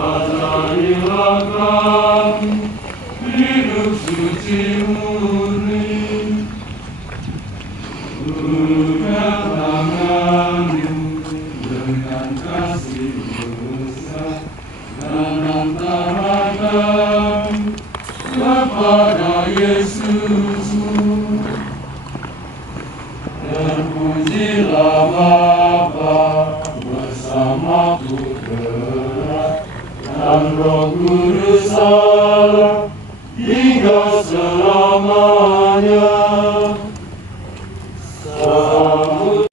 Ajarilah kami hidup suci murni, bukan tanganmu dengan kasih besar dan antara kami kepada Yesusmu. Terpujilah Bapa bersama Putra dan Roh Kudus Allah hingga selamanya. Sambut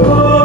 Oh,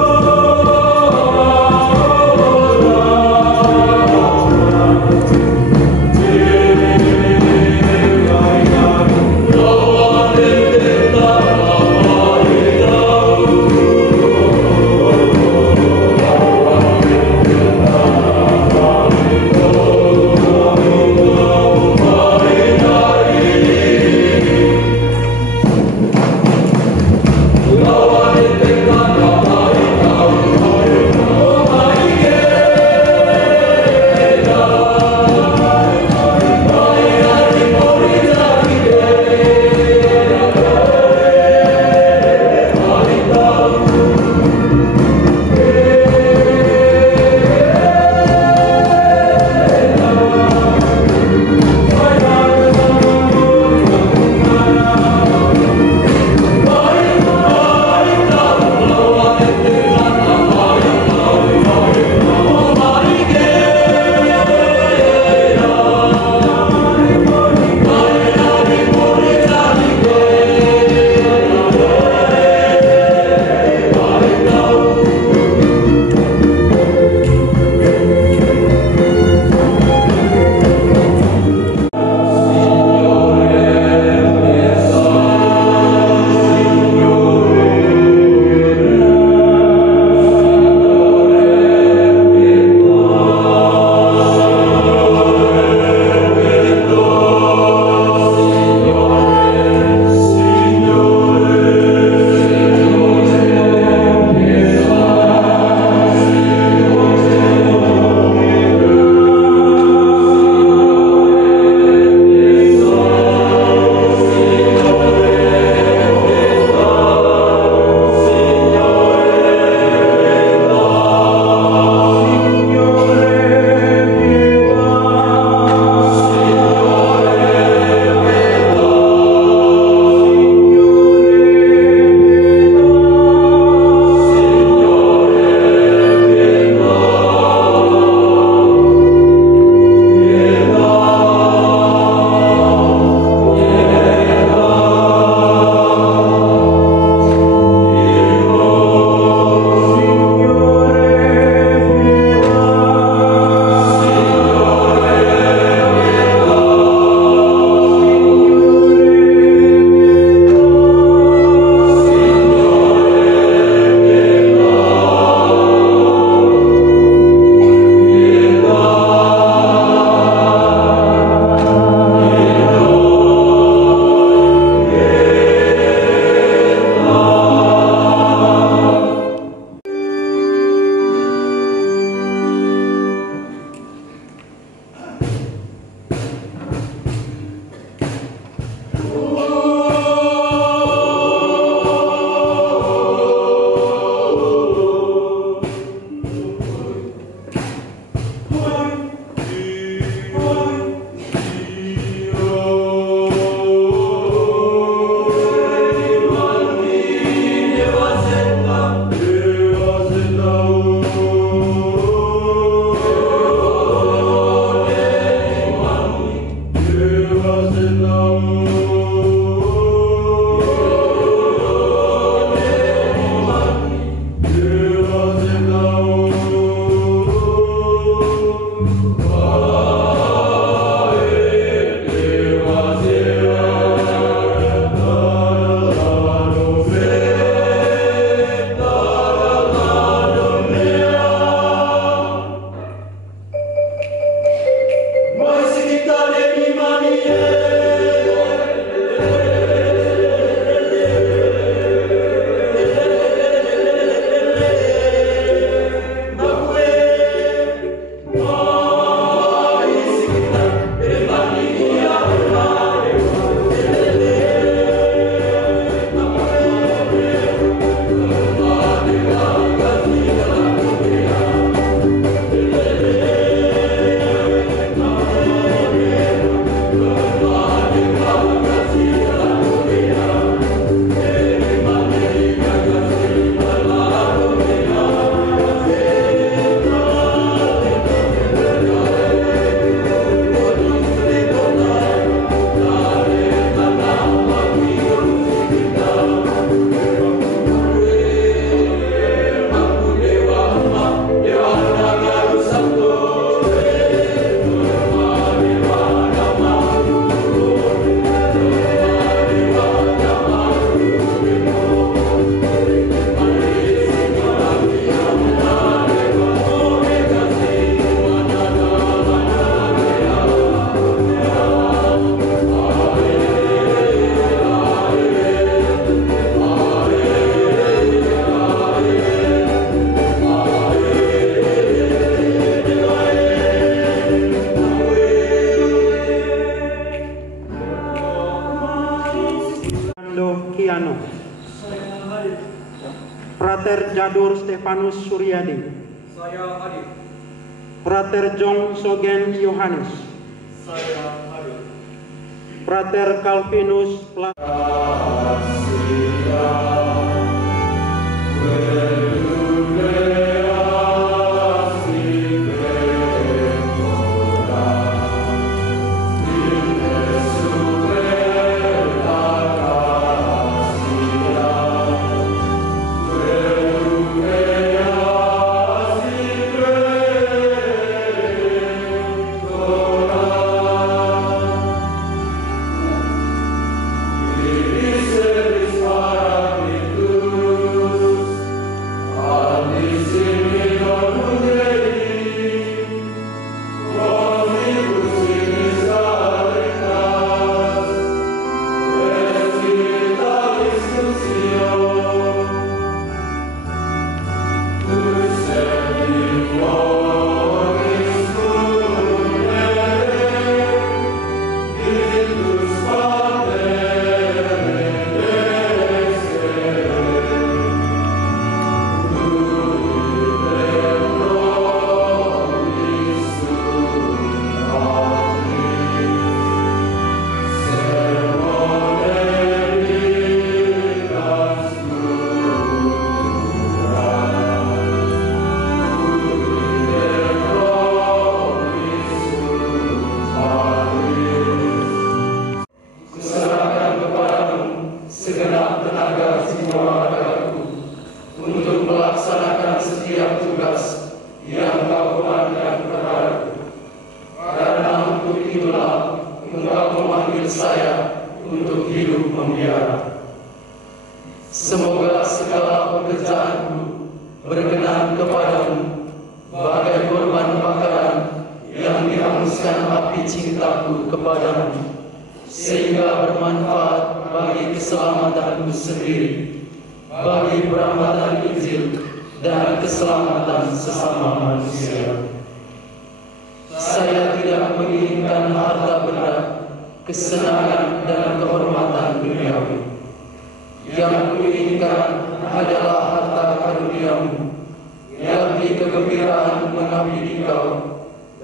Fernando Kiano, Saya hadir. Frater Jadur Stefanus Suryadi, Saya hadir. Frater Jong Sogen Yohanes, Saya hadir. Frater Calvinus Semoga segala pekerjaanku berkenan kepadamu, bagai korban bakaran yang dihanguskan api cintaku kepadamu, sehingga bermanfaat bagi keselamatanku sendiri, bagi perambatan Injil dan keselamatan sesama manusia. Saya tidak menginginkan harta benda, kesenangan dan kehormatan duniawi. Yang kuinginkan adalah harta karuniamu, yakni kegembiraan mengabdi Engkau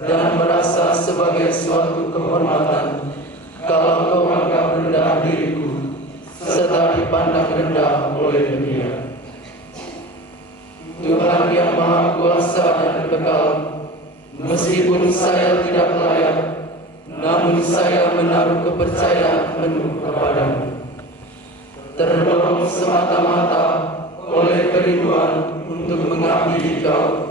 dan merasa sebagai suatu kehormatan kalau Kau anggap rendah diriku serta dipandang rendah oleh dunia. Tuhan yang Maha Kuasa dan kekal, meskipun saya tidak layak, namun saya menaruh kepercayaan penuh kepadamu. Terdorong semata-mata oleh kerinduan untuk mengabdi Kau,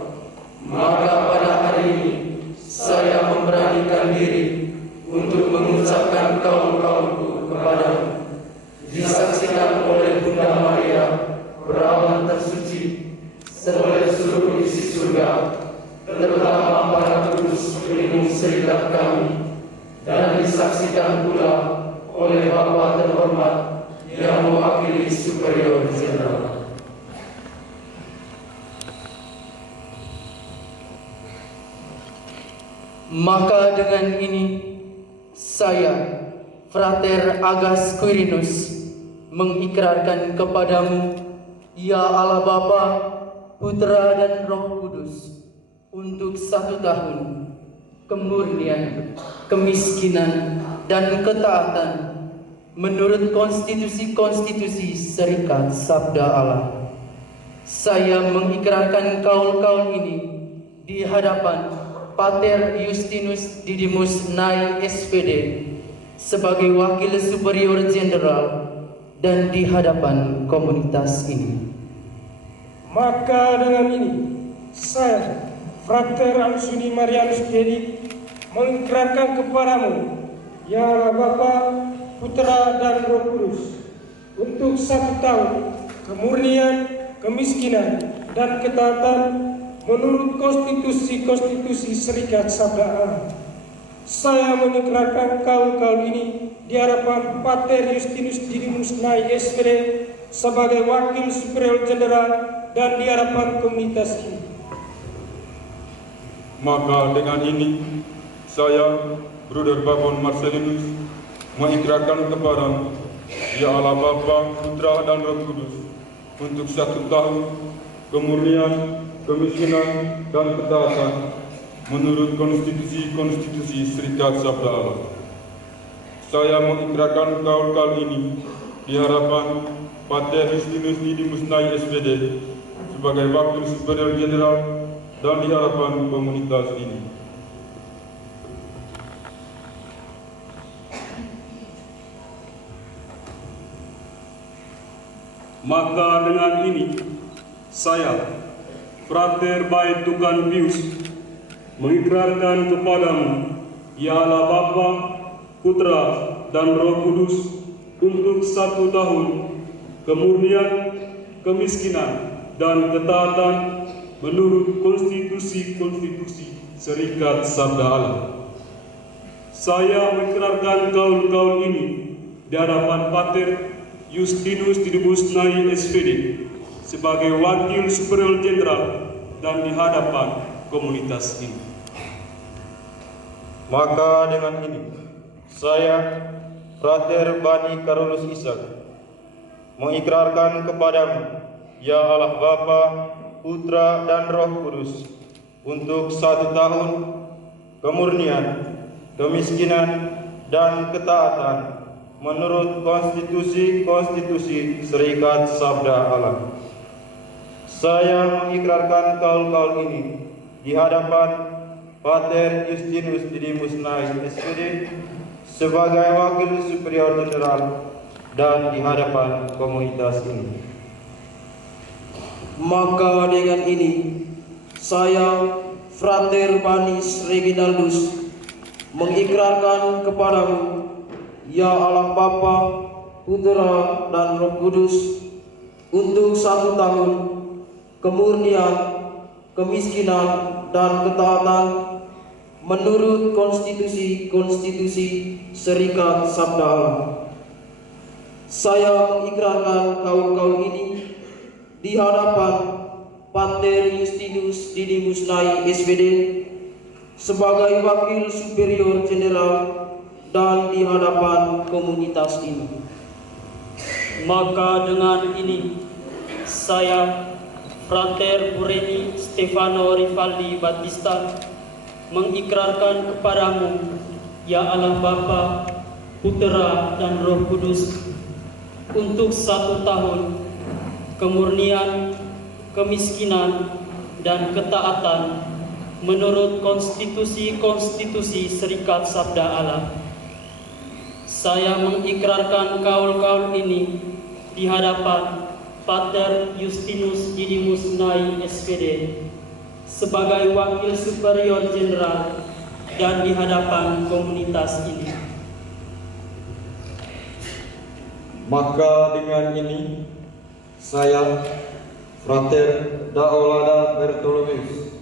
maka pada hari ini saya memberanikan diri untuk mengucapkan kaul-kaulku kepadamu, disaksikan oleh Bunda Maria, perawan tersuci, serta seluruh isi surga, terutama para kudus pelindung serikat kami, dan disaksikan pula oleh Bapa terhormat yang mewakili Superior Jenderal. Maka dengan ini saya, Frater Agas Quirinus, mengikrarkan kepadamu, ya Allah Bapa, Putra dan Roh Kudus, untuk 1 tahun kemurnian, kemiskinan, dan ketaatan menurut konstitusi-konstitusi Serikat Sabda Allah. Saya mengikrarkan kaul-kaul ini di hadapan Pater Justinus Didymus Nai SPD sebagai Wakil Superior Jenderal dan di hadapan komunitas ini. Maka dengan ini saya, Frater Alsuni Marianus Dedi, mengikrarkan kepadamu, ya Allah Bapa, Putra dan Roh Kudus, untuk 1 tahun kemurnian, kemiskinan, dan ketaatan menurut konstitusi-konstitusi Serikat Sabda Allah. Saya mengikrarkan kaul-kaul ini di hadapan Pater Justinus Didymus Nai SPD sebagai Wakil Superior Jenderal dan di hadapan komunitas ini. Maka dengan ini saya, Bruder Babon Marcelinus, mengikrarkan kepadamu, ya Allah Bapa, Putra dan Roh Kudus, untuk 1 tahun kemurnian, kemiskinan, dan ketaatan menurut konstitusi Serikat Sabda Allah. Saya mengikrarkan kaul ini di hadapan Pater Justinus Didimus Nai SPD sebagai Wakil Superior Jenderal dan di hadapan komunitas ini. Maka dengan ini, saya, Frater Baitukan Pius, mengikrarkan kepadamu, ya Allah Bapa, Putra, dan Roh Kudus, untuk 1 tahun kemurnian, kemiskinan, dan ketaatan menurut konstitusi Serikat Sabda Allah. Saya mengikrarkan kaul ini di hadapan Pater Justinus Didimus Nai SPD sebagai Wakil Superior Jenderal dan di hadapan komunitas ini. Maka dengan ini, saya, Frater Bani Karolus Ishak, mengikrarkan kepadamu, ya Allah Bapa, Putra, dan Roh Kudus, untuk 1 tahun kemurnian, kemiskinan, dan ketaatan menurut konstitusi Serikat Sabda Allah. Saya mengikrarkan kaul ini di hadapan Pater Justinus Didimus Nai SPD sebagai Wakil Superior Jenderal dan di hadapan komunitas ini. Maka dengan ini, saya, Frater Banis Reginaldus, mengikrarkan kepadamu, ya Allah Bapa, Putra, dan Roh Kudus, untuk 1 tahun kemurnian, kemiskinan, dan ketaatan menurut konstitusi Serikat Sabda Allah. Saya mengikrarkan kaul ini di hadapan Pater Justinus Didimus Nai SPD sebagai Wakil Superior Jenderal dan di hadapan komunitas ini. Maka dengan ini, saya, Frater Bureni Stefano Rivaldi Batista, mengikrarkan kepadamu, ya Allah Bapa, Putra, dan Roh Kudus, untuk 1 tahun kemurnian, kemiskinan, dan ketaatan menurut konstitusi Serikat Sabda Allah. Saya mengikrarkan kaul ini di hadapan Pater Justinus Didimus Nai SPD sebagai Wakil Superior Jenderal dan di hadapan komunitas ini. Maka dengan ini, saya, Frater Daolada Bertolomeus,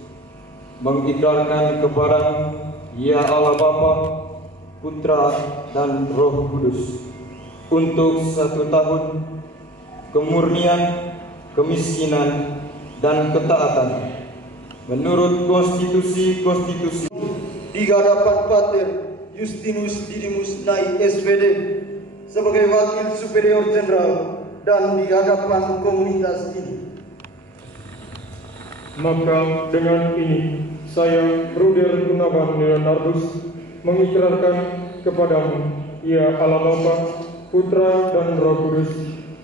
mengikrarkan kepada ya Allah Bapa, Putra, dan Roh Kudus, untuk 1 tahun kemurnian, kemiskinan, dan ketaatan menurut konstitusi di hadapan Pater Justinus Didimus Nai SPD sebagai Wakil Superior Jenderal dan di hadapan komunitas ini. Maka dengan ini, saya, Ruder Gunawan Leonardus, mengikrarkan kepadamu, ya Allah Bapa, Putra, dan Roh Kudus,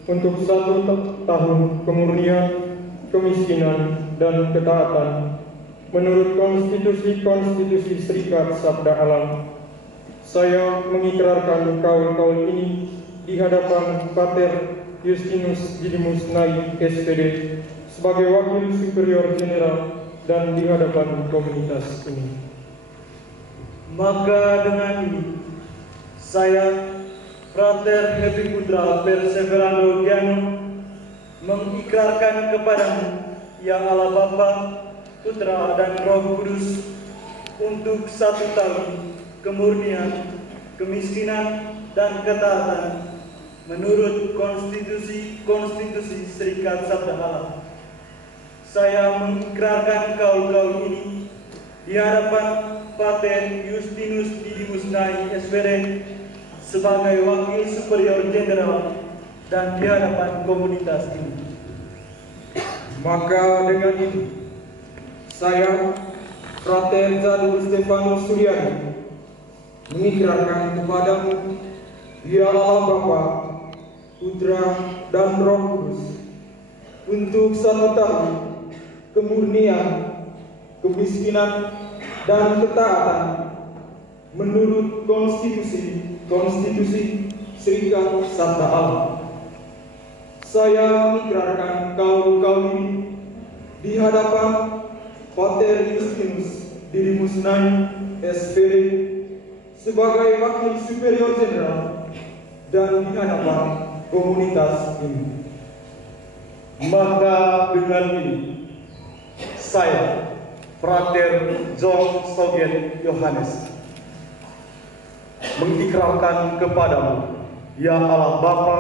untuk 1 tahun kemurnian, kemiskinan, dan ketaatan menurut konstitusi Serikat Sabda Allah. Saya mengikrarkan kaul ini di hadapan Pater Justinus Didimus Nai SPD sebagai Wakil Superior Jenderal dan di hadapan komunitas ini. Maka dengan ini, saya, Frater Happy Putra Perseverando Giano, mengikrarkan kepadamu, ya Allah Bapa, Putra, dan Roh Kudus, untuk 1 tahun kemurnian, kemiskinan, dan ketaatan menurut konstitusi Serikat Sabda Allah. Saya mengikrarkan kaul ini di hadapan Pater Justinus Didimus Nai SPD sebagai Wakil Superior Jenderal dan di hadapan komunitas ini. Maka dengan ini, saya, Frater Jadur Stefanus Suryadi, mengikrarkan kepadamu, ya Allah Bapa, Putra, dan Roh Kudus, untuk 1 tahun kemurnian, kemiskinan, dan ketaatan menurut konstitusi Serikat Sabda Allah. Saya mengikrarkan kaul ini di hadapan Pater Justinus Didymus Nai, SPD, sebagai Wakil Superior Jenderal dan di hadapan komunitas ini. Maka dengan ini, saya, Frater John Sogen Yohanes, mengikrarkan kepadamu, ya Allah Bapa,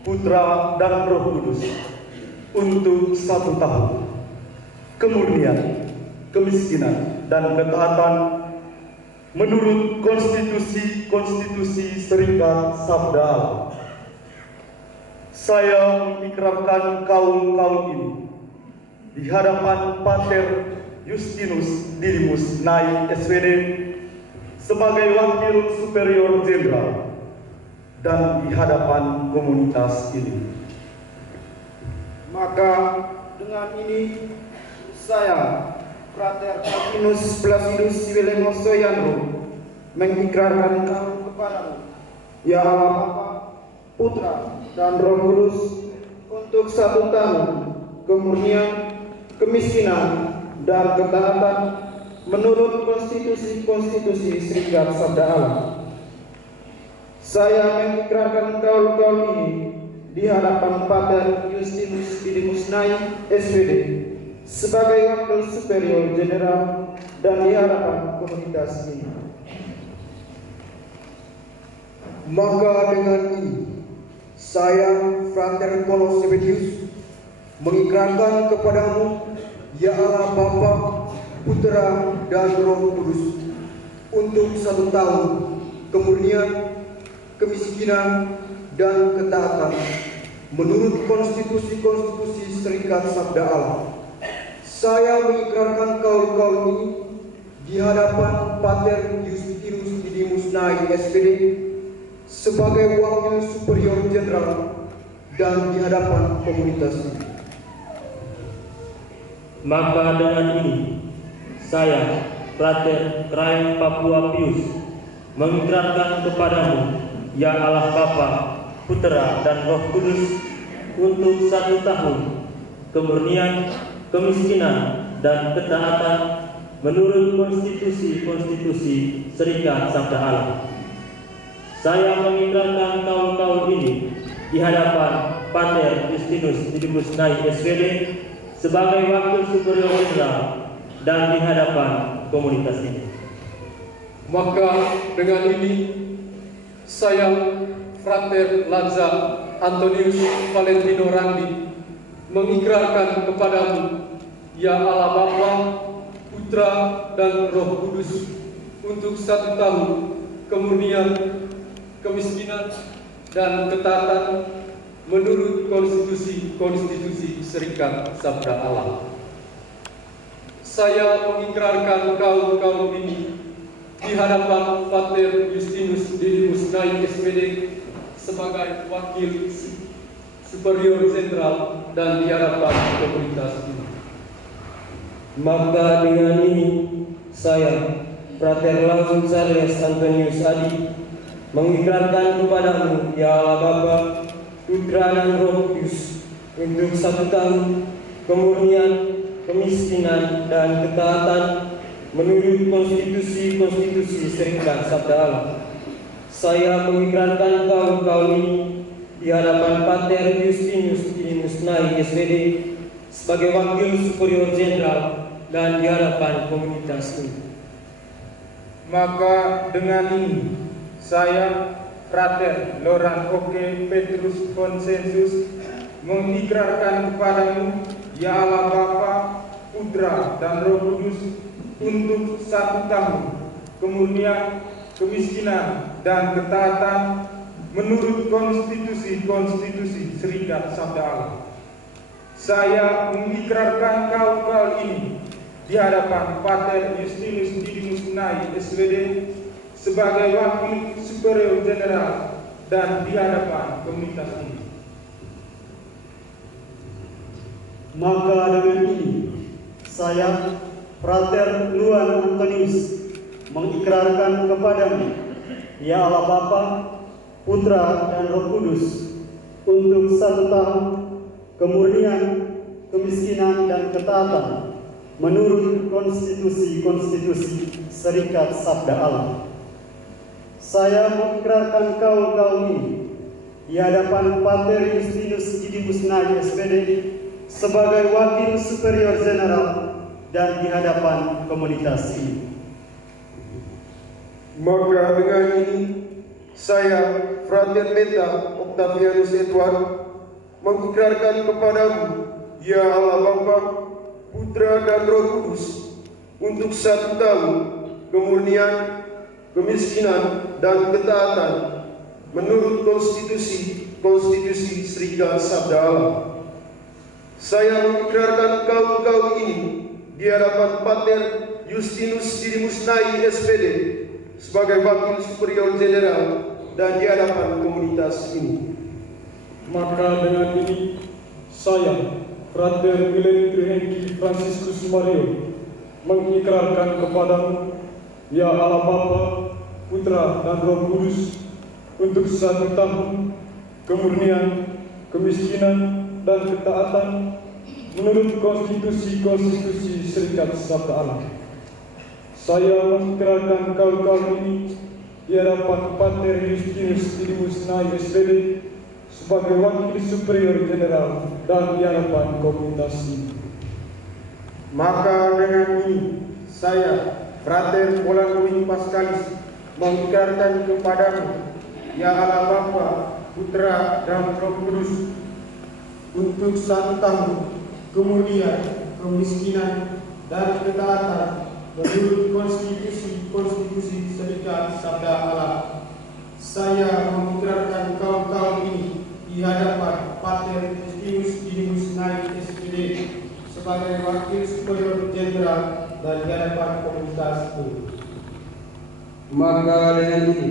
Putra, dan Roh Kudus, untuk 1 tahun kemurnian, kemiskinan, dan ketaatan menurut konstitusi Serikat Sabda Allah. Saya mengikrarkan kaul ini di hadapan Pater Justinus Didymus Nai, SPD, sebagai Wakil Superior Jenderal dan di hadapan komunitas ini. Maka dengan ini saya, Frater Calvinus Placidus Sibilemos Soyandro, mengikrarkan kaul kepadamu, ya Allah Bapa, Putra, dan Roh Kudus, untuk 1 tahun kemurnian, kemiskinan, dan ketaatan menurut konstitusi Serikat Sabda Allah. Saya mengikrarkan kaul ini di hadapan Pater Justinus Didymus Nai, SPD, sebagai Wakil Superior Jenderal dan di hadapan komunitas ini. Maka dengan ini, saya, Frater Colosebetius, mengikrarkan kepadamu, ya Allah Bapa, Putra, dan Roh Kudus, untuk 1 tahun kemurnian, kemiskinan, dan ketaatan menurut konstitusi Serikat Sabda Allah. Saya mengikrarkan kaul ini di hadapan Pater Justinus Didymus Nai, SPD, sebagai Wakil Superior Jenderal dan di hadapan komunitas ini. Maka dengan ini, saya, Frater Krain Papua Pius, mengikrarkan kepadamu, ya Allah Bapa, Putra, dan Roh Kudus, untuk 1 tahun kemurnian, kemiskinan, dan ketaatan menurut konstitusi Serikat Sabda Allah. Saya mengikrarkan kaul ini di hadapan Pater Justinus Didymus Nai, SPD, sebagai Wakil Superior Jenderal dan di hadapan komunitas ini. Maka dengan ini, saya, Frater Lazza Antonius Valentino Randi, mengikrarkan kepadamu, ya Allah Bapa, Putra, dan Roh Kudus, untuk 1 tahun kemurnian, kemiskinan, dan ketaatan menurut konstitusi Serikat Sabda Allah. Saya mengikrarkan kaul ini di hadapan Pater Justinus Didymus Nai, SPD, sebagai Wakil Superior Jenderal dan di hadapan komunitas ini. Maka dengan ini, saya, Frater Langsung Charles Antonius Adi, mengikrarkan kepadamu, ya Allah Bapa, Putra, dan Roh Kudus, untuk 1 tahun kemurnian, kemiskinan, dan ketaatan menurut konstitusi Serikat Sabda Allah. Saya mengikrarkan kaul ini di hadapan Pater Justinus Didymus Nai, SPD, sebagai Wakil Superior Jenderal dan di hadapan komunitas ini. Maka dengan ini, saya, Frater Laurent Oke Petrus Konsensus, mengikrarkan kepadamu, ya Allah Bapa, Putra, dan Roh Kudus, untuk 1 tahun kemurnian, kemiskinan, dan ketaatan menurut konstitusi Serikat Sabda Allah. Saya mengikrarkan kaul ini di hadapan Pater Justinus Didimus Nai SWD sebagai Wakil Superior Jenderal dan di hadapan komunitas ini. Maka dengan ini saya, Frater Luan Antonius, mengikrarkan kepadamu, ya Allah Bapa, Putra dan Roh Kudus, untuk 1 tahun kemurnian, kemiskinan dan ketaatan menurut konstitusi Serikat Sabda Allah. Saya mengikrarkan kaul ini di hadapan Pater Justinus Didimus Nai SPD sebagai Wakil Superior Jenderal dan di hadapan komunitas ini. Maka dengan ini saya, Frater Meta Octavianus Edward, mengikrarkan kepadamu, ya Allah Bapa, Putra dan Roh Kudus, untuk 1 tahun kemurnian, kemiskinan dan ketaatan menurut konstitusi Serikat Sabda Allah. Saya mengikrarkan kaul ini di hadapan Pater Justinus Didimus Nai SPD sebagai Wakil Superior Jenderal dan di hadapan komunitas ini. Maka dengan ini saya, Frater Glenn Henki Franciscus Mario, mengikrarkan kepadamu, ya Allah Bapa, Putra dan Roh Kudus, untuk 1 tahun kemurnian, kemiskinan dan ketaatan menurut konstitusi Serikat Sabda Allah. Saya mengikrarkan kaul ini di hadapan Pater Justinus Didimus Nai SPD sebagai Wakil Superior Jenderal dan di hadapan komunitas ini. Maka dengan ini saya, Frater Polanowing Pascalis, mengikrarkan kepadamu, ya Allah Bapa, Putra dan Roh Kudus, untuk 1 tahun kemurnian, kemiskinan dan ketaatan menurut konstitusi Serikat Sabda Allah. Saya mengikrarkan kaul ini di hadapan Pater Justinus Didimus Nai SPD sebagai Wakil Superior Jenderal dan di hadapan komunitas ini. Maka dengan ini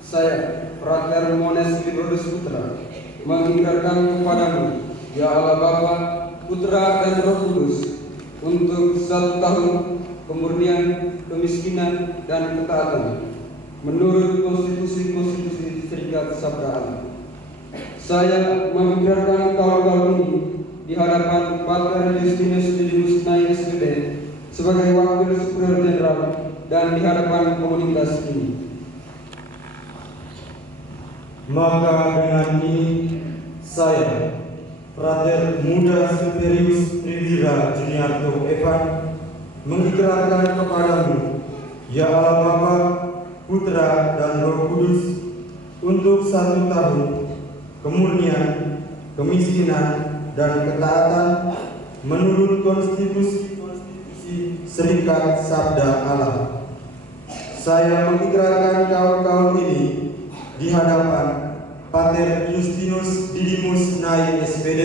saya, Frater Mones Librodus Putra, mengikrarkan kepadamu, ya Allah Bapa, Putra dan Roh Kudus, untuk 1 tahun kemurnian, kemiskinan dan ketaatan menurut konstitusi Serikat Sabda Allah. Saya mengikrarkan kaul ini di hadapan Pater Justinus Didimus Nai SPD sebagai Wakil Superior Jenderal dan di hadapan komunitas ini. Maka dengan ini saya, Frater Muda Superius Tridira Juniarto Evan, mengikrarkan kepadamu, ya Allah Bapa, Putra dan Roh Kudus, untuk 1 tahun kemurnian, kemiskinan dan ketaatan menurut konstitusi Serikat Sabda Allah. Saya mengikrarkan kaul ini di hadapan Pater Justinus Didimus Nai SPD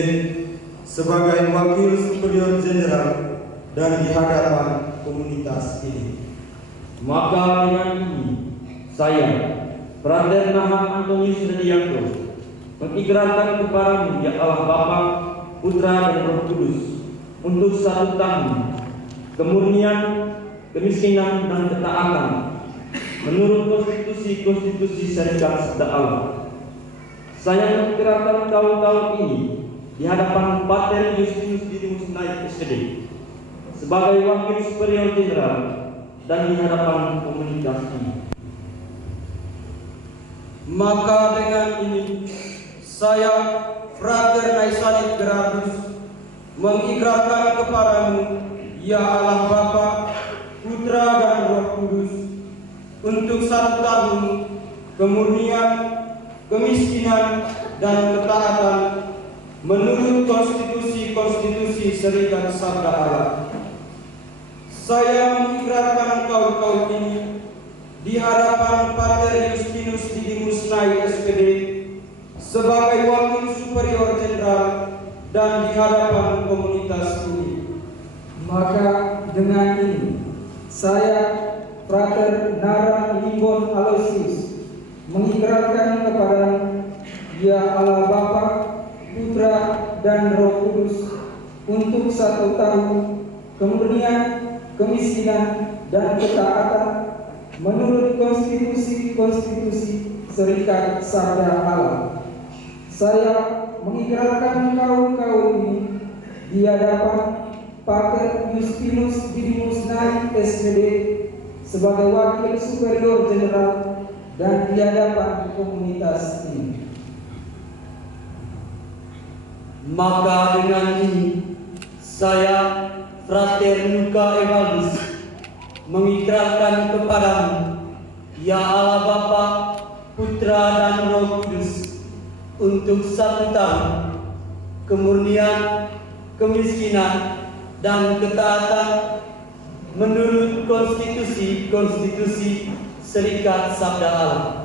sebagai Wakil Superior Jenderal dan di hadapan komunitas ini. Maka dengan ini saya, Frater Naham Antonius Redianto, mengikrarkan kepadamu, ya Allah Bapa, Putra dan Roh Kudus, untuk 1 tahun kemurnian, kemiskinan dan ketaatan menurut konstitusi Serikat Sabda Allah. Saya mengikrarkan kaul ini di hadapan Pater Justinus Didimus Nai SPD sebagai Wakil Superior Jenderal dan di hadapan komunitas ini. Maka dengan ini saya, Frater Naisanik Gerardus, mengikrarkan kepadamu, ya Allah Bapa, Putra dan Roh Kudus, untuk 1 tahun kemurnian, kemiskinan dan ketaatan menurut konstitusi Serikat Sabda Allah. Saya mengikrarkan kaul ini di hadapan Pater Justinus Didimus Nai SPD sebagai Wakil Superior Jenderal dan di hadapan komunitas ini. Maka dengan ini saya, Frater Nara Limbon Aloysius, mengikrarkan kepada Ya Allah Bapa, Putra dan Roh Kudus untuk 1 tahun kemurnian, kemiskinan dan ketaatan menurut konstitusi Serikat Sabda Allah. Saya mengikrarkan kaum ini di hadapan Pater Justinus Didimus Nai SPD sebagai Wakil Superior Jenderal dan di hadapan komunitas ini. Maka dengan ini saya, Frater Luka Evaldus, mengikrarkan kepadamu, Ya Allah Bapa, Putra dan Roh Kudus, untuk 1 tahun kemurnian, kemiskinan dan ketaatan menurut konstitusi Serikat Sabda Allah.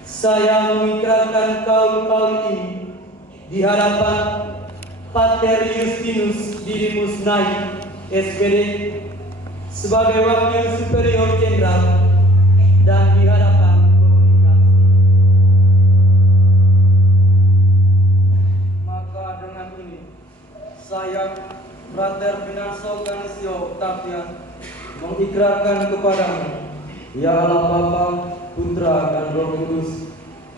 Saya mengikrarkan kaum ini di hadapan Pater Justinus Didimus Nai SPD sebagai Wakil Superior Jenderal dan di hadapan komunitas. Maka dengan ini saya, Frater Pinanso Canisio Octavian, mengikrarkan kepadamu, Ya Allah Bapa, Putra dan Roh Kudus,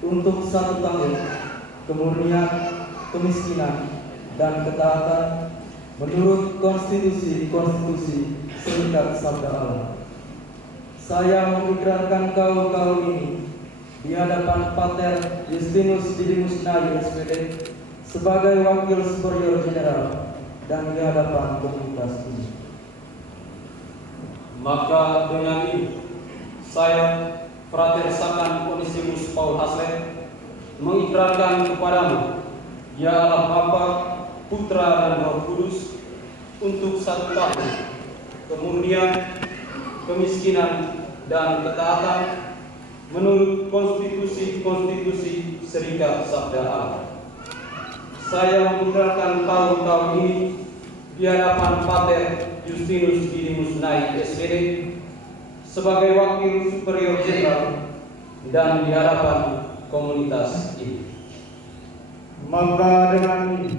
untuk 1 tahun kemurnian, kemiskinan dan ketaatan menurut konstitusi Serikat Sabda Allah. Saya mengikrarkan kaum ini di hadapan Pater Justinus Didimus Nai SPD sebagai Wakil Superior Jenderal dan di hadapan komunitas ini. Maka dengan ini saya, Frater Sakan Onesimus Paul Hasle, mengikrarkan kepadamu, Ya Allah Bapa, Putra dan Roh Kudus, untuk 1 tahun kemurnian, kemiskinan dan ketaatan menurut konstitusi Serikat Sabda Allah. Saya mengikrarkan kaum ini di hadapan Pater Justinus Didimus Nai SPD sebagai Wakil Superior Jenderal dan di hadapan komunitas ini. Maka dengan ini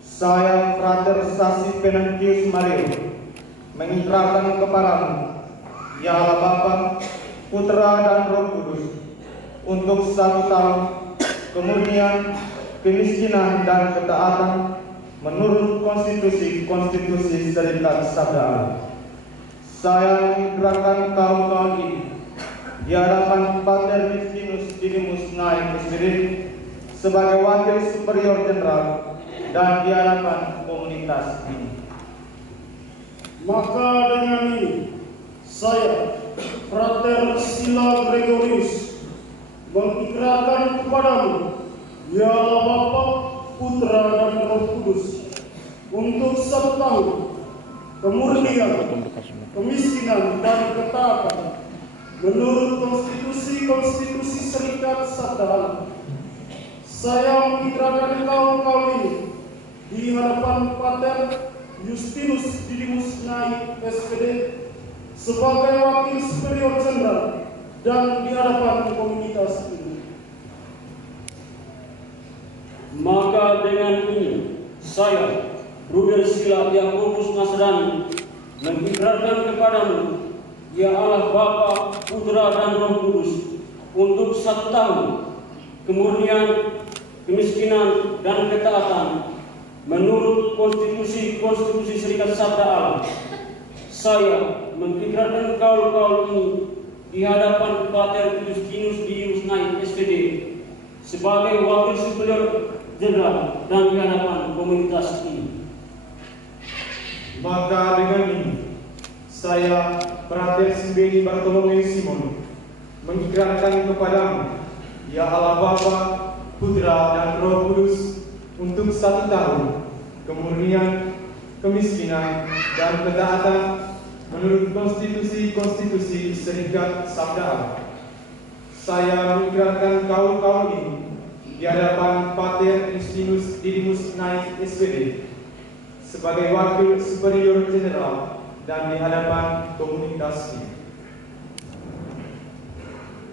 saya, Frater Stasi Penancius Mario, mengikrarkan kepadamu, Ya Allah Bapa, Putra dan Roh Kudus, untuk 1 tahun kemurnian, kemiskinan dan ketaatan menurut konstitusi Serikat Sabda Allah. Saya mengikrarkan kaum ini di hadapan Pater Justinus Didimus Nai SPD sebagai Wakil Superior Jenderal dan di hadapan komunitas ini. Maka dengan ini saya, Frater Sila Gregorius, mengikrarkan kepadamu, Ya Allah Bapa, Putra dan Roh Kudus, untuk 1 tahun kemurnian, kemiskinan dan ketaatan menurut konstitusi Serikat Sabda Allah. Saya mengikrarkan kaum ini di hadapan Pater Justinus Didimus Nai SPD sebagai Wakil Superior Jenderal dan di hadapan komunitas ini. Maka dengan ini saya, Bruder Sila Yakobus Nasrani, mengikrarkan kepadamu, Ya Allah Bapa, Putra dan Roh Kudus, untuk 1 tahun kemurnian, kemiskinan dan ketaatan menurut konstitusi Serikat Sabda Allah. Saya mengikrarkan kaum ini di hadapan Pater Justinus Didimus Nai SPD sebagai Wakil Superior Jenderal dan di hadapan komunitas ini. Maka dengan ini saya, Frater Simbeni Bartolomeu Simon, mengikrarkan kepadamu, Ya Allah Bapa, Putra dan Roh Kudus, untuk 1 tahun kemurnian, kemiskinan dan ketaatan menurut konstitusi Serikat Sabda Allah. Saya mengikrarkan kaum ini di hadapan Pater Justinus Didimus Nai SPD sebagai Wakil Superior Jenderal dan di hadapan komunitas ini.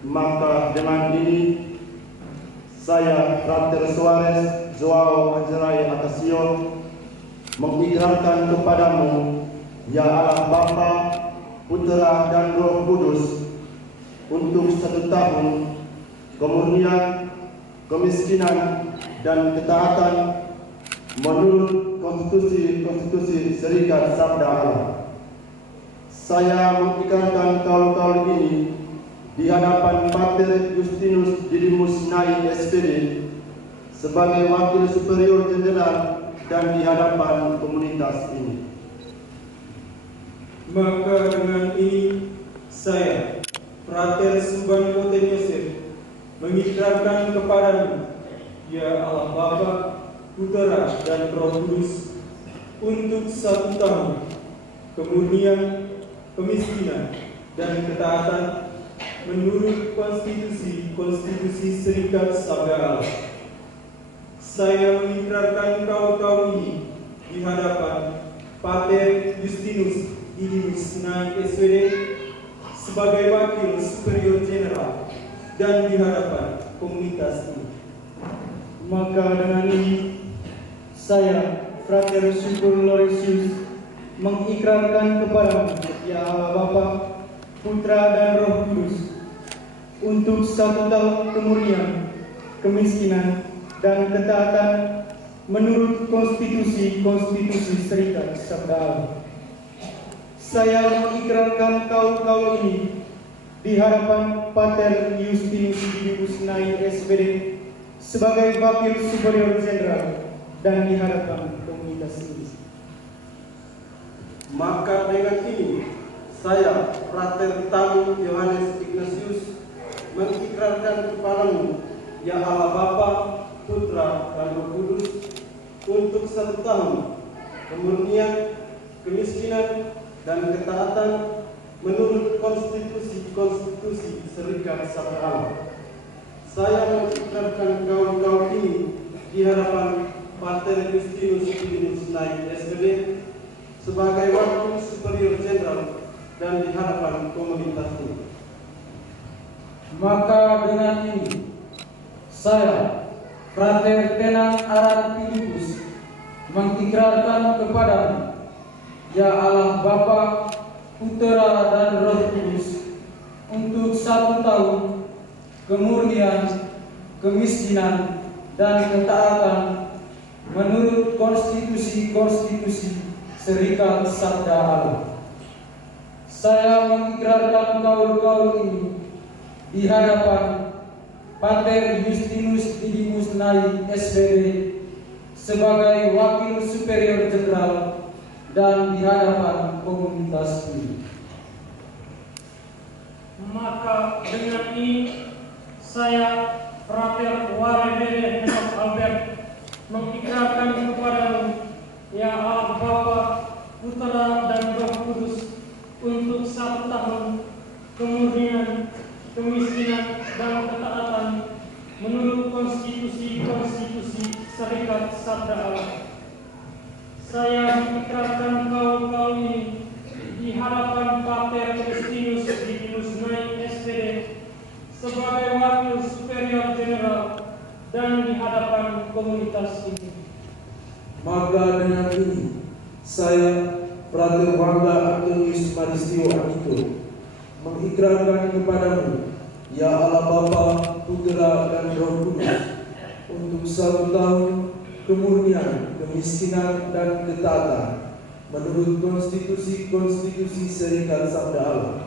Maka dengan ini saya Frater Suarez Joao Angerai Atasio mengikrarkan kepadamu, ya Allah Bapa, Putra dan Roh Kudus, untuk 1 tahun kemurnian, kemiskinan, dan ketaatan menurut konstitusi Serikat Sabda Allah. Saya mengikrarkan kaul-kaul ini di hadapan Pater Justinus Didimus Nai SPD sebagai Wakil Superior Jenderal dan di hadapan komunitas ini. Maka dengan ini saya, Frater Subhan Koten Yosef, mengikrarkan kepadamu, ya Allah Bapa, Putra dan Roh Kudus, untuk 1 tahun kemurnian, kemiskinan, dan ketaatan menurut konstitusi Serikat Sabda Allah. Saya mengikrarkan kaul-kaul ini di hadapan Pater Justinus Didimus Nai SPD sebagai Wakil Superior Jenderal dan di hadapan komunitas ini. Maka dengan ini saya, Frater Syukur Lorisius, mengikrarkan kepadamu, ya Allah Bapa, Putra dan Roh Kudus, untuk 1 tahun kemurnian, kemiskinan, dan ketaatan menurut konstitusi Serikat Sabda Allah. Saya mengikrarkan kaul-kaul ini di hadapan Pater Justinus Didimus Nai SPD sebagai Wakil Superior Jenderal dan di hadapan komunitas ini. Maka dengan ini saya, Frater Tamu Yohanes Ignatius, mengikrarkan kepadamu, ya Allah Bapa, Putra dan Roh Kudus, untuk 1 tahun kemurnian, kemiskinan, dan ketaatan menurut konstitusi Serikat Sabda Allah. Saya mengikrarkan kaul-kaul ini di hadapan Pater Justinus Didimus Nai SPD sebagai Wakil Superior Jenderal dan di hadapan komunitas ini. Maka dengan ini saya, Frater Tenang Aran Filipus, mengikrarkan kepadamu, ya Allah Bapa, Putra dan Roh Kudus, untuk 1 tahun kemurnian, kemiskinan, dan ketaatan menurut konstitusi Serikat Sabda Allah. Saya mengikrarkan kaul-kaul ini di hadapan Pater Justinus Didimus Nai SPD sebagai Wakil Superior Jenderal dan di hadapan komunitas ini. Maka dengan ini saya, Frater Warebere Henok Albert, mengikrarkan kepadamu, ya Allah Bapa, Putra dan Roh Kudus, untuk 1 tahun kemurnian, kemiskinan, dan ketaatan menurut konstitusi Serikat Sabda Allah. Saya mengikrarkan kaul-kaul ini di hadapan Pater Justinus Didimus Nai SPD sebagai Wakil Superior Jenderal dan di hadapan komunitas ini. Maka dengan ini saya, Frater Wangga Antonius Maristio Anito, mengikrarkan kepadamu, ya Allah Bapa, Putra dan Roh Kudus, untuk 1 tahun kemurnian, kemiskinan, dan ketaatan menurut konstitusi Serikat Sabda Allah.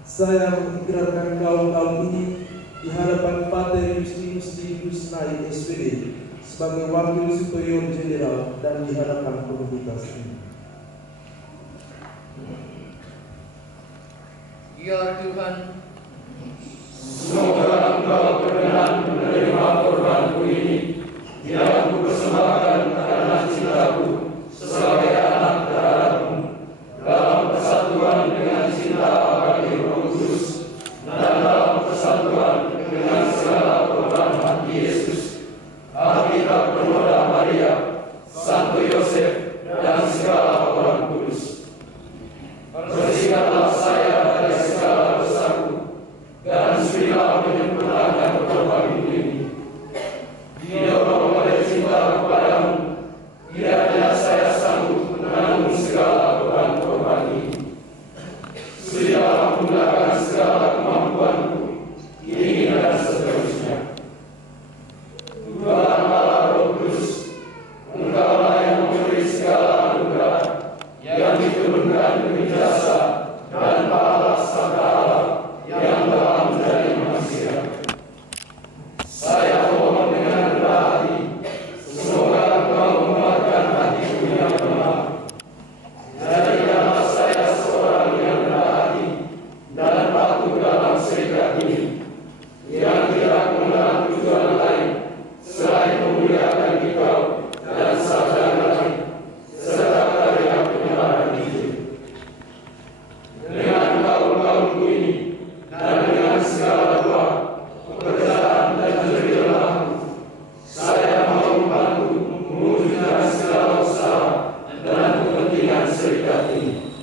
Saya mengikrarkan kaul-kaul ini di hadapan Pater Justinus Didimus Nai SPD sebagai Wakil Superior Jenderal dan di hadapan komunitas ini. Ya Tuhan, semoga Engkau berkenan menerima korbanku ini yang kupersembahkan karena cintaku sebagai anak terhadapmu dalam persatuan dengan cinta bagi Roh Kudus dan dalam persatuan dengan segala korban hati Yesus Santo Yosef, dan segala orang kudus. Bersihkanlah saya dari segala dosaku, dan sudilah menyempurnakan korban ini. Didorong oleh cinta kepadamu, kiranya saya sanggup menanggung segala korban ini. Sudilah menggunakan segala kemampuanku, kini dan seterusnya. Tuhan Allah Roh Kudus, Engkaulah yang memberi segala anugerah yang diturunkan demi jasa dan pahala sabda Allah yang telah menjadi manusia. Saya mohon dengan rendah hati, semoga Engkau menguatkan hatiku yang lemah. Jadikanlah saya seorang yang rendah hati dan patuh dalam serikat ini, yang tidak mengenal tujuan lain selain memuliakan Engkau dan sabda lain, serta karya penyerahan Injil. Dengan kaum-kaumku ini dan dengan segala doa, pekerjaan dan jerih-jerihku, saya mau membantu mewujudkan segala usaha dan kepentingan serikat ini.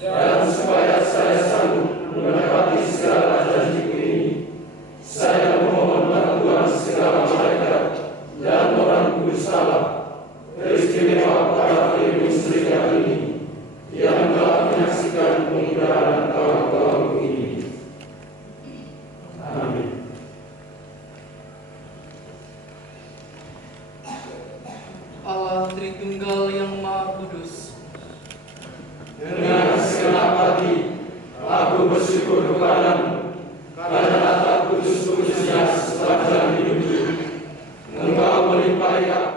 Dan supaya saya sanggup menepati segala janjiku ini, saya memohon bantuan segala malaikat dan orang kudus Allah, teristimewa para pemimpin serikat ini, yang telah menyaksikan pengibaran kaum-kaum ini. Amin. Allah Tritunggal yang Maha Kudus, dengan segenap hati aku bersyukur kepadamu karena atas kudus-kudusnya sepanjang hidupku. Engkau melimpahi aku.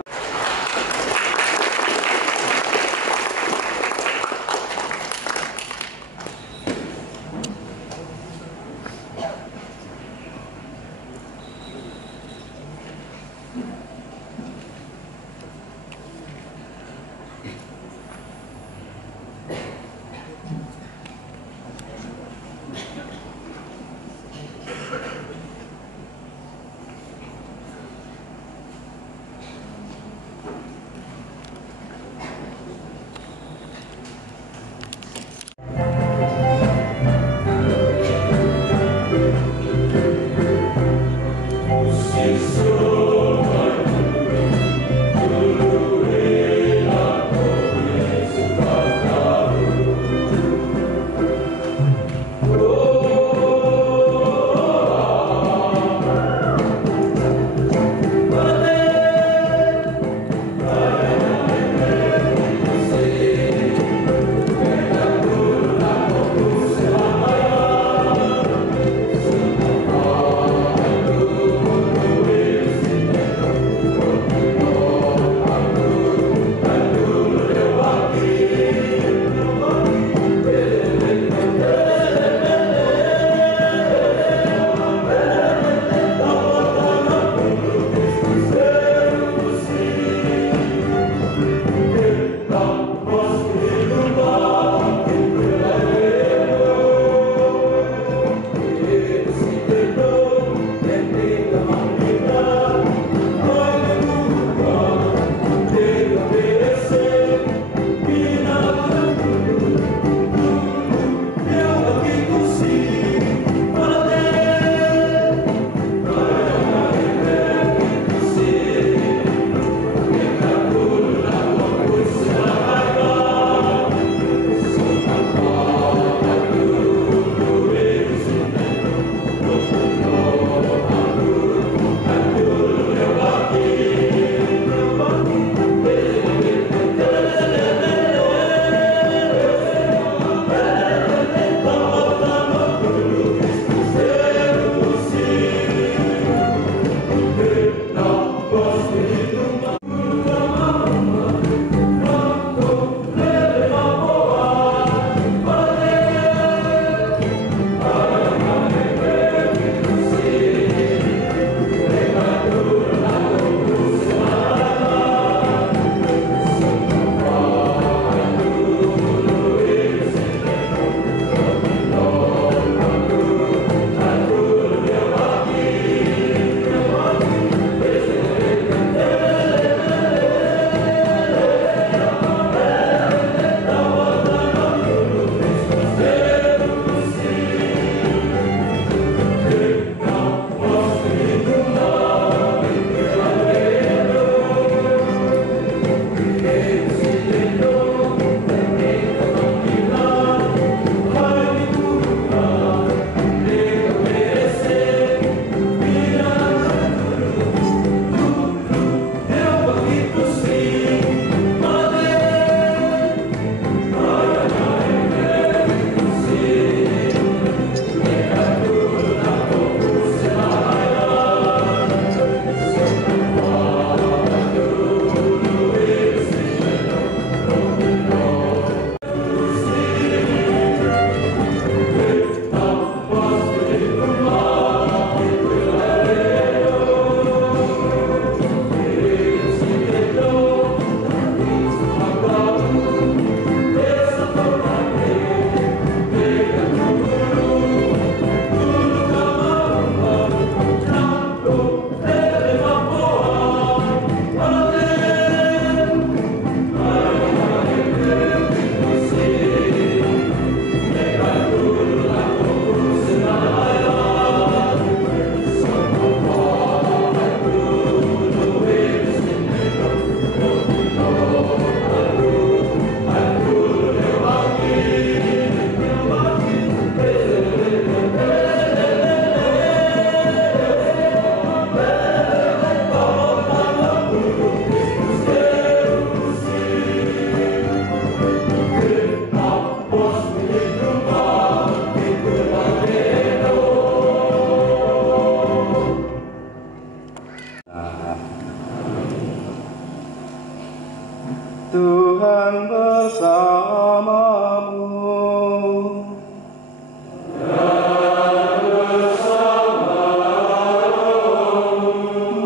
Tuhan bersamamu.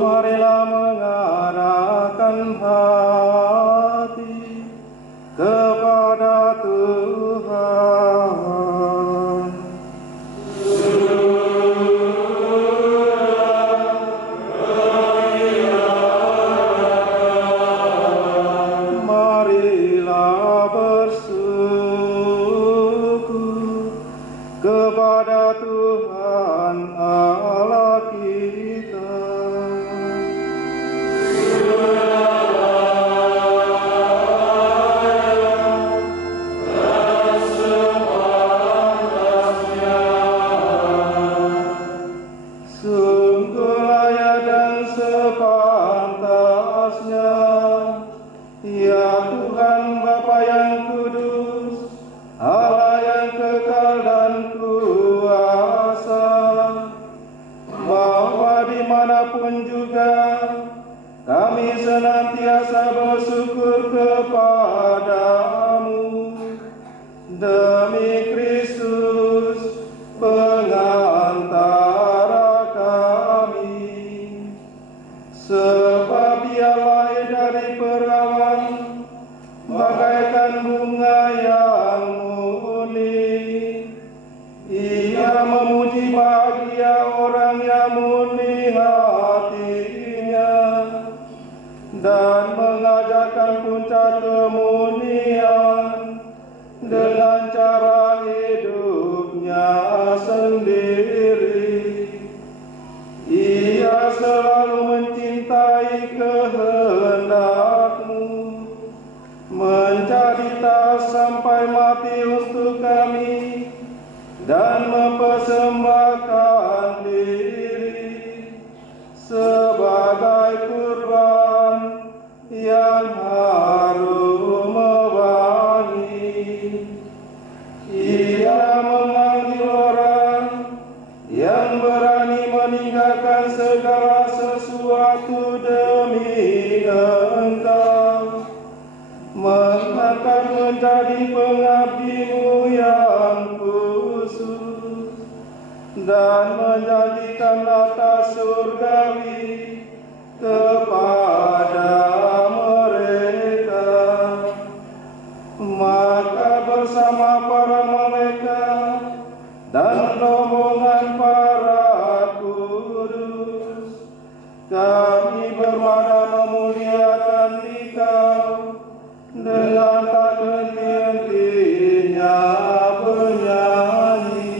Marilah mengarahkan hati kepada Tuhan. Marilah bersyukur kepada Tuhan Allah kita. Sungguh layak dan sepantasnya, ya Tuhan Bapa yang kudus, Allah yang kekal dan kuasa, bahwa dimanapun juga kami senantiasa bersyukur kepadamu demi Kristus pengantara kami. Sebab Dia lahir dari perawan bagaikan bunga yang murni. Ia memuji bahagia orang yang murni hatinya dan mengajarkan puncak kemurnian dengan cara hidupnya sendiri. Ia selalu mencintai kehendak-Mu, mencari tas sampai mati untuk kami, dan mempersembahkan diri sebagai kurban yang harum wangi. Ia memanggil orang yang berani meninggalkan segala sesuatu demi Engkau, mengangkat menjadi pengabdi-Mu yang khusus, dan menjanjikan atas surgawi kepada mereka. Maka bersama para malaikat dan rombongan para kudus, kami bermana memuliakan Dikau dengan tak henti-hentinya bernyanyi.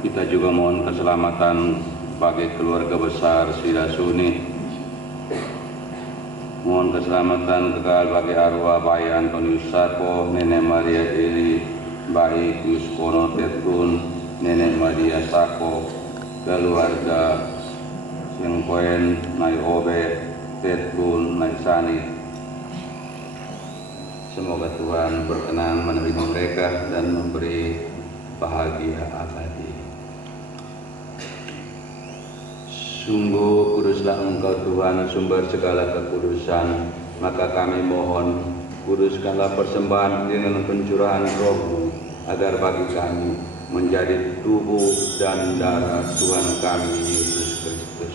Kita juga mohon keselamatan bagi keluarga besar Sidasuni. Mohon keselamatan kekal bagi arwah Bayi Antonius Sako, Nenek Maria Deli, Bayi Yuskono Tetun, Nenek Maria Sako, keluarga yang Koen, Nai Obe, Tetun, Nai Sani. Semoga Tuhan berkenan menerima mereka dan memberi bahagia abadi. Sungguh kuduslah Engkau Tuhan, sumber segala kekudusan, maka kami mohon, kuduskanlah persembahan dengan pencurahan Roh-Mu, agar bagi kami menjadi tubuh dan darah Tuhan kami Yesus Kristus.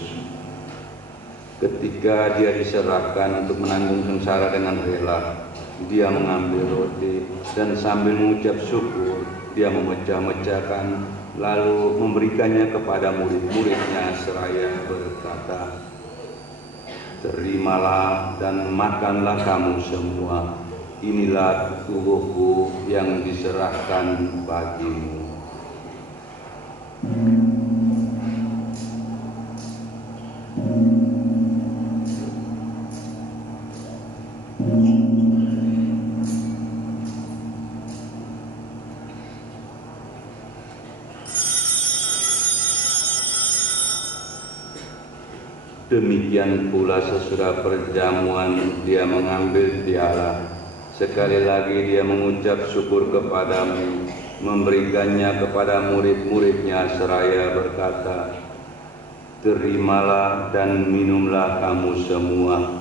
Ketika Dia diserahkan untuk menanggung sengsara dengan rela, Dia mengambil roti dan sambil mengucap syukur, dia memecah-mecahkan, lalu memberikannya kepada murid-muridnya seraya berkata, "Terimalah dan makanlah kamu semua, inilah tubuhku yang diserahkan bagimu." Demikian pula sesudah perjamuan dia mengambil piala. Sekali lagi dia mengucap syukur kepadamu, memberikannya kepada murid-muridnya seraya berkata, "Terimalah dan minumlah kamu semua.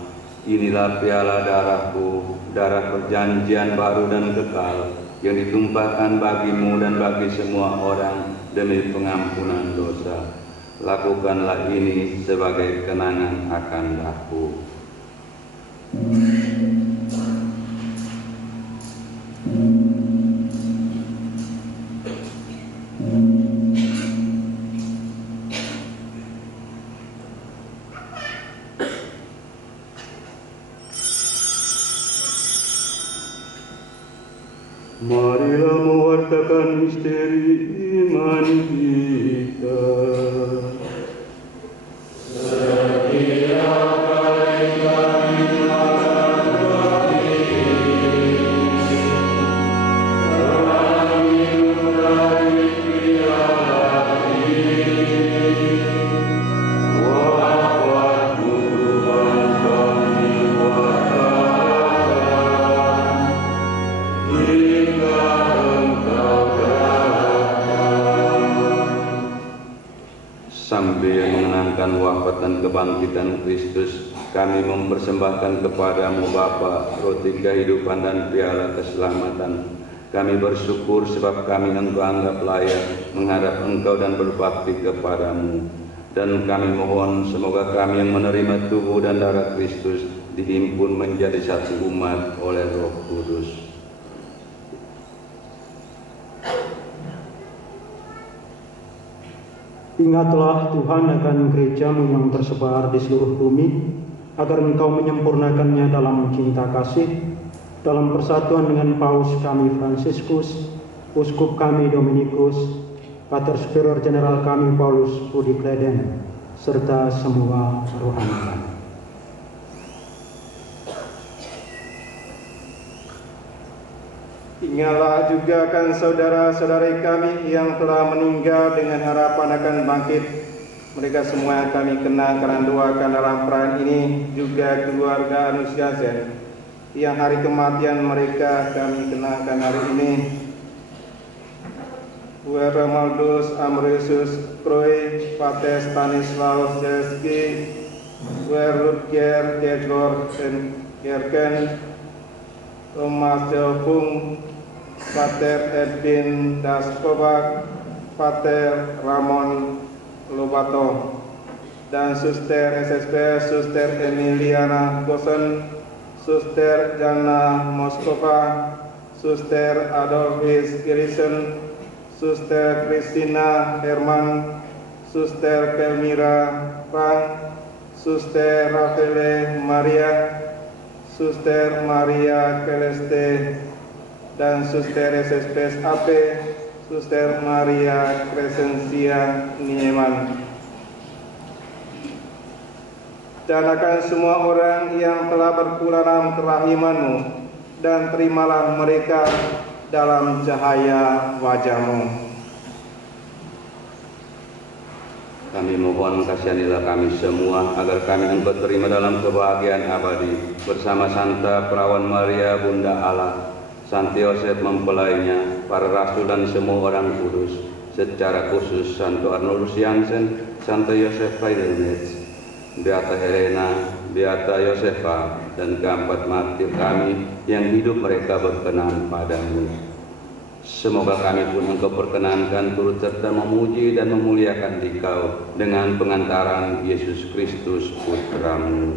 Inilah piala darahku, darah perjanjian baru dan kekal, yang ditumpahkan bagimu dan bagi semua orang demi pengampunan dosa. Lakukanlah ini sebagai kenangan akan aku." Marilah mewartakan misteri iman kita. Setiap kali kami makan roti, kami dari piala ini, wafat-Mu Tuhan kami wartakan, hingga Engkau datang. Sambil mengenangkan wafat dan kebangkitan Kristus, kami mempersembahkan kepadamu Bapa roti kehidupan dan piala keselamatan. Kami bersyukur sebab kami Engkau anggap layak menghadap Engkau dan berbakti kepadamu. Dan kami mohon semoga kami yang menerima tubuh dan darah Kristus dihimpun menjadi satu umat oleh Roh Kudus. Ingatlah Tuhan akan gereja-Mu yang tersebar di seluruh bumi, agar Engkau menyempurnakannya dalam cinta kasih, dalam persatuan dengan Paus kami Fransiskus, Uskup kami Dominikus, Pater Superior Jenderal kami Paulus Budi Kleden, serta semua rohani kami. Ingatlah juga akan saudara-saudari kami yang telah meninggal dengan harapan akan bangkit. Mereka semua yang kami kenal karena doakan dalam perayaan ini, juga keluarga Anusiasen yang hari kematian mereka kami kenalkan hari ini. Wer Ramaldus Amresius Kroy, Pater Stanislaus Zelski, Wer Rutger Tegor Yerken, Thomas Jopung, Pater Edwin Daskobak, Pater Ramon Lobato, dan Suster SSP Suster Emiliana Gosen, Suster Jana Moskova, Suster Adolphus Girisen, Suster Christina Herman, Suster Kelmira Pang, Suster Rafaele Maria, Suster Maria Celeste, dan Suster SSP AP, Suster Maria Crescencia Nieman. Dan akan semua orang yang telah berpulang dalam kerahiman-Mu, dan terimalah mereka dalam cahaya wajah-Mu. Kami mohon kasihanilah kami semua agar kami Engkau terima dalam kebahagiaan abadi bersama Santa Perawan Maria Bunda Allah, Santo Yosef mempelainya, para rasul dan semua orang kudus, secara khusus Santo Arnoldus Jansen, Santo Yosef Freidenetz, Beata Helena, Beata Yosefa, dan keempat martir kami yang hidup mereka berkenan padamu. Semoga kami pun Engkau perkenankan turut serta memuji dan memuliakan Dikau dengan pengantaran Yesus Kristus Putra-Mu.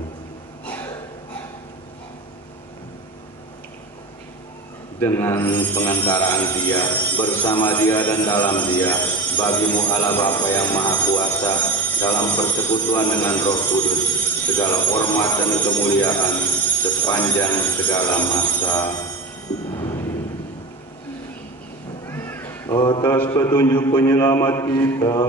dengan pengantaraan Dia, bersama Dia dan dalam Dia, bagimu Allah Bapa yang Maha Kuasa, dalam persekutuan dengan Roh Kudus, segala hormat dan kemuliaan sepanjang segala masa. Atas petunjuk penyelamat kita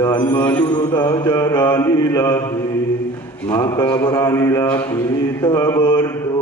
dan menurut ajaran ilahi, maka beranilah kita berdoa.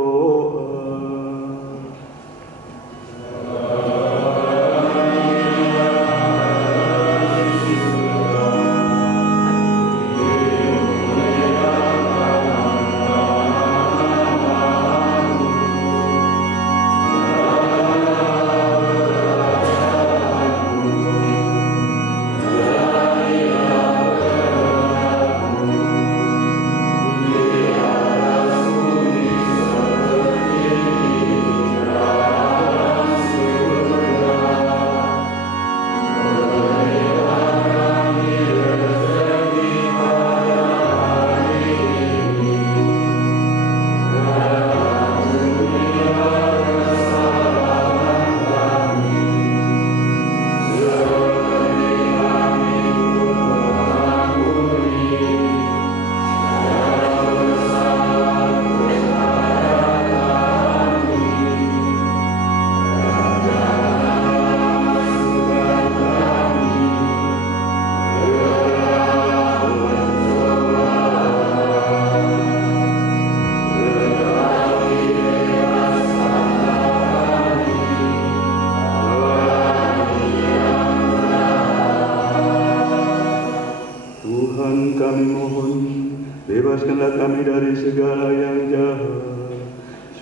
Bebaskanlah kami dari segala yang jahat,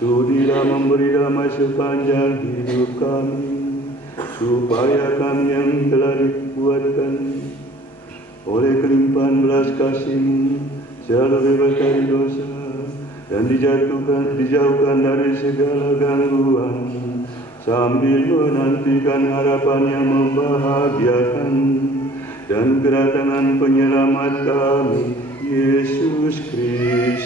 sudilah memberi damai sepanjang hidup kami, supaya kami yang telah dikuatkan oleh kelimpahan belas kasih-Mu selalu bebas dari dosa dan dijauhkan dari segala gangguan, sambil menantikan harapan yang membahagiakan dan kedatangan penyelamat kami, Yesus Kristus.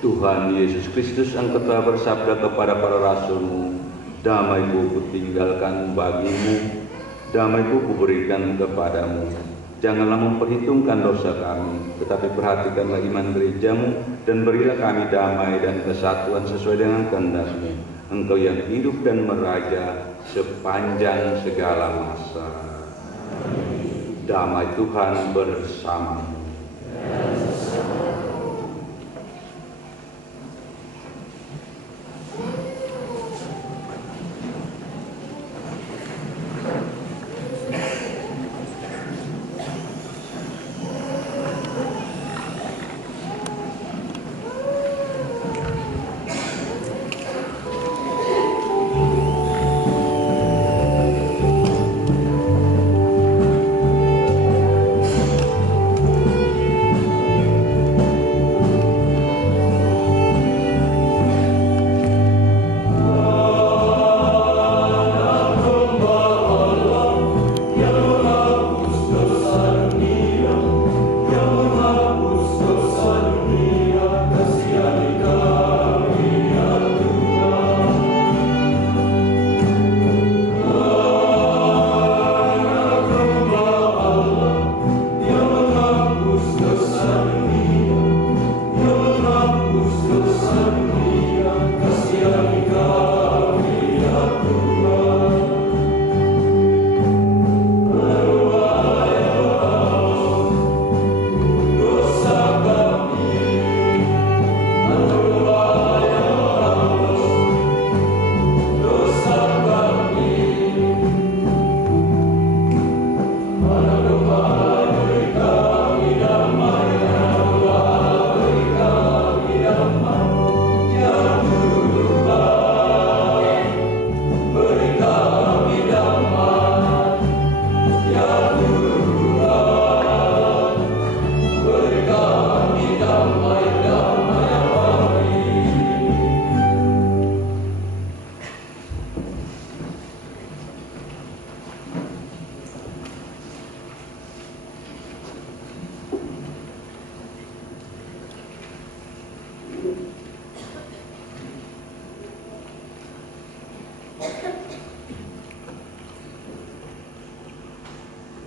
Tuhan Yesus Kristus, Engkau telah bersabda kepada para rasul-Mu, damai-Ku kutinggalkan bagimu, damai-Ku kuberikan kepadamu. Janganlah memperhitungkan dosa kami, tetapi perhatikanlah iman gereja-Mu, dan berilah kami damai dan kesatuan sesuai dengan kehendak-Mu. Engkau yang hidup dan meraja sepanjang segala masa. Damai Tuhan bersamamu.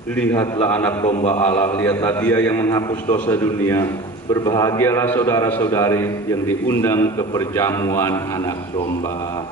Lihatlah anak domba Allah, lihatlah Dia yang menghapus dosa dunia. Berbahagialah saudara-saudari yang diundang ke perjamuan anak domba.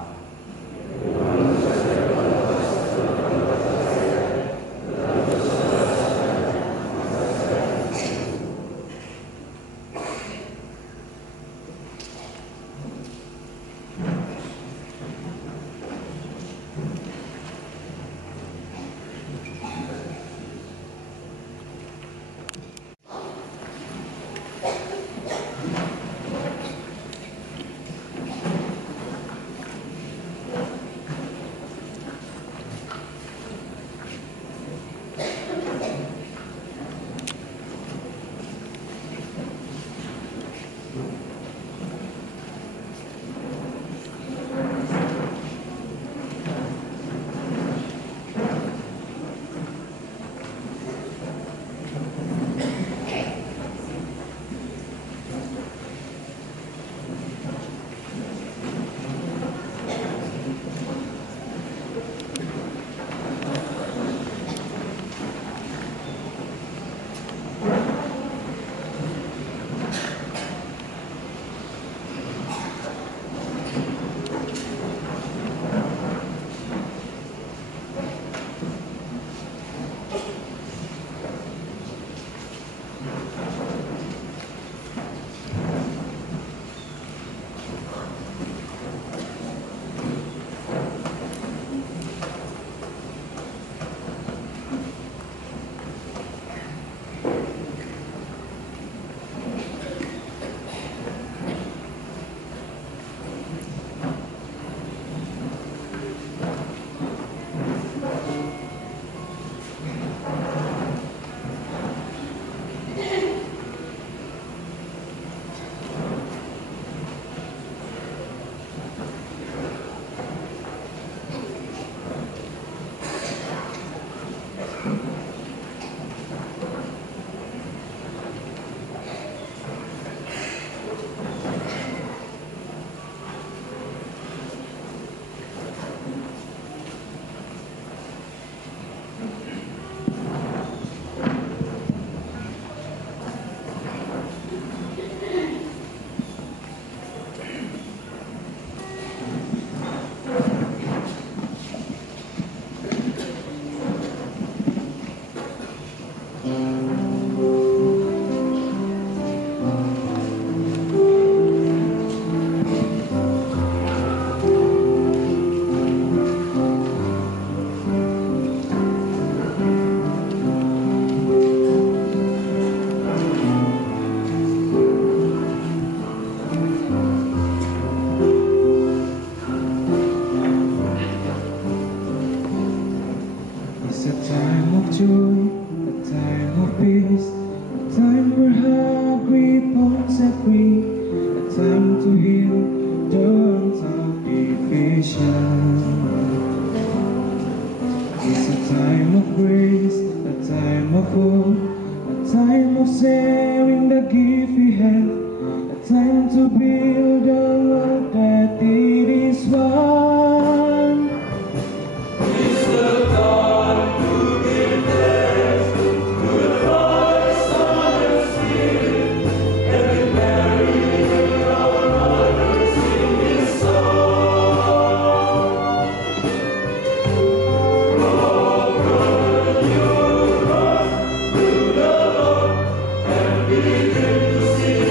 Begin to see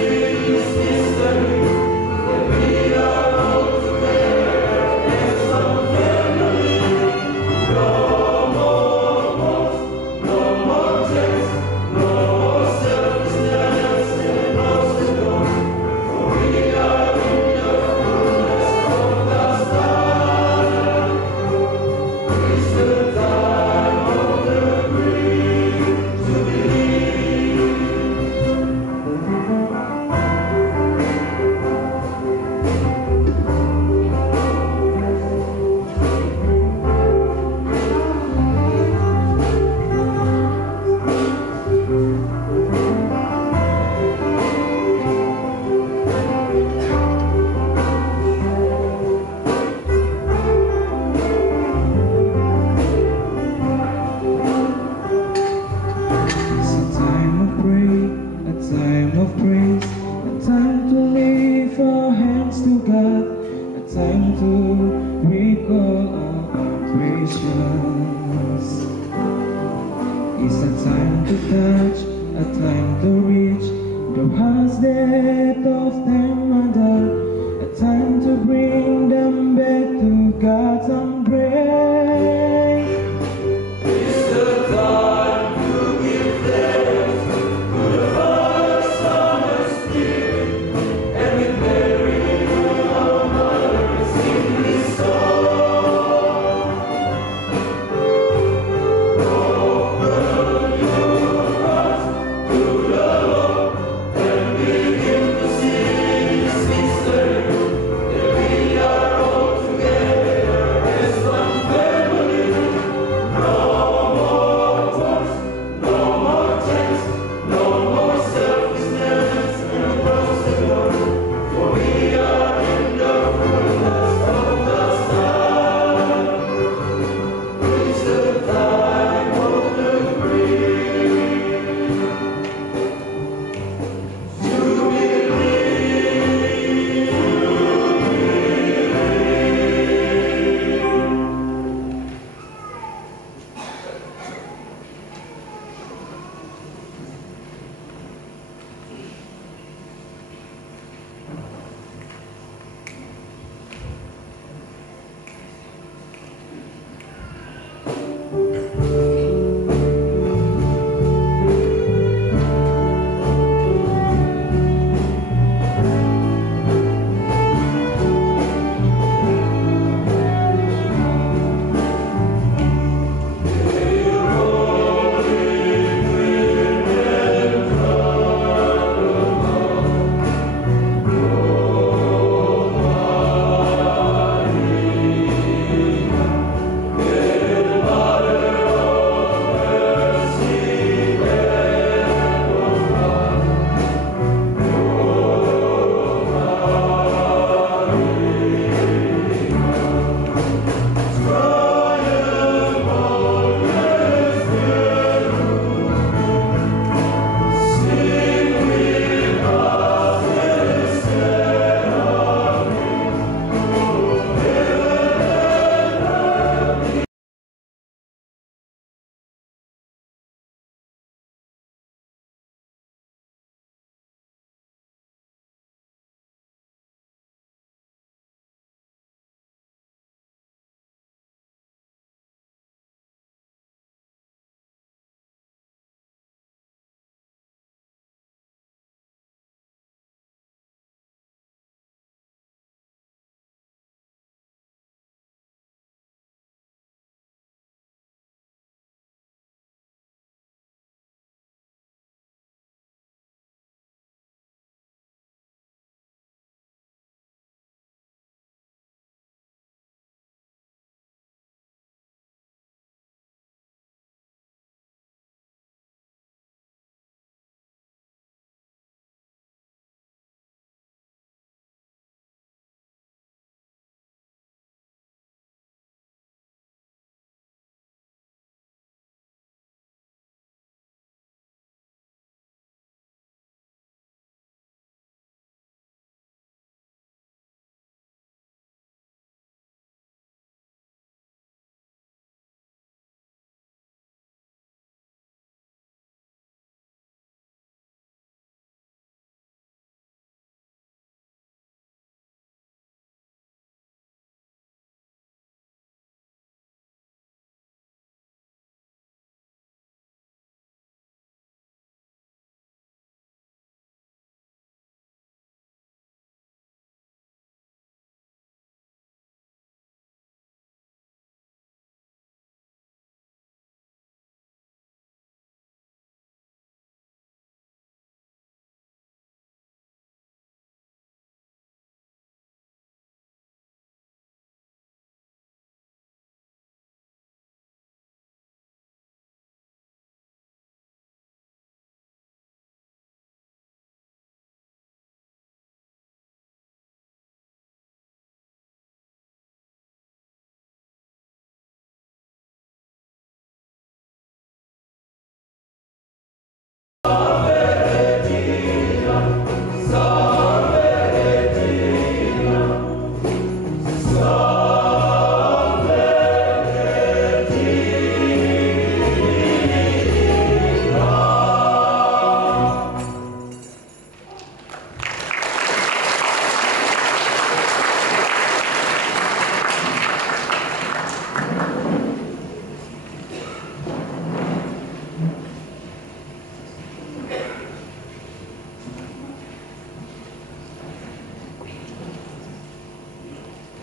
His mystery. precious. It's a time to touch, a time to reach the hearts that of them mother, a time to bring them back to God's embrace. It's the time to give thanks to the Father, Son, and Spirit, and with Mary, our Mother, sing this song. Open your hearts to the Lord and begin to sing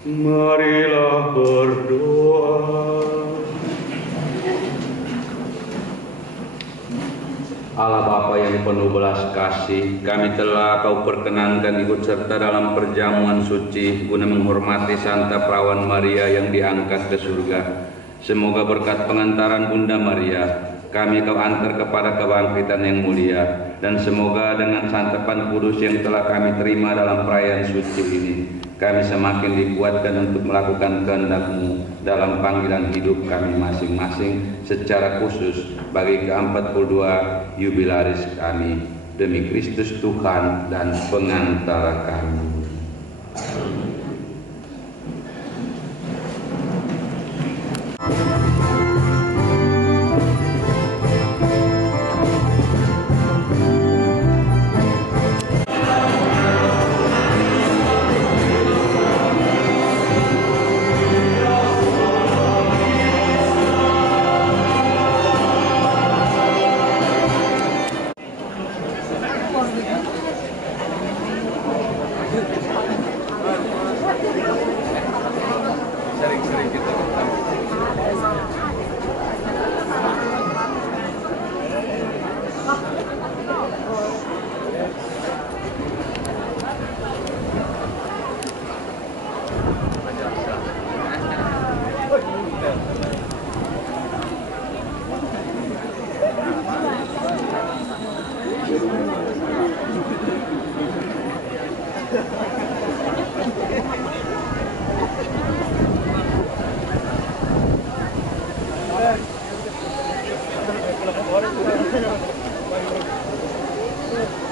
Marilah berdoa. Allah Bapa yang penuh belas kasih, kami telah Kau perkenankan ikut serta dalam perjamuan suci guna menghormati Santa Perawan Maria yang diangkat ke surga. Semoga berkat pengantaran Bunda Maria, kami Kau antar kepada kebangkitan yang mulia, dan semoga dengan santapan kudus yang telah kami terima dalam perayaan suci ini, kami semakin dikuatkan untuk melakukan kehendak-Mu dalam panggilan hidup kami masing-masing, secara khusus bagi ke-42 jubilaris kami, demi Kristus Tuhan dan pengantara kami. Sering-sering kita ketemu. Thank you.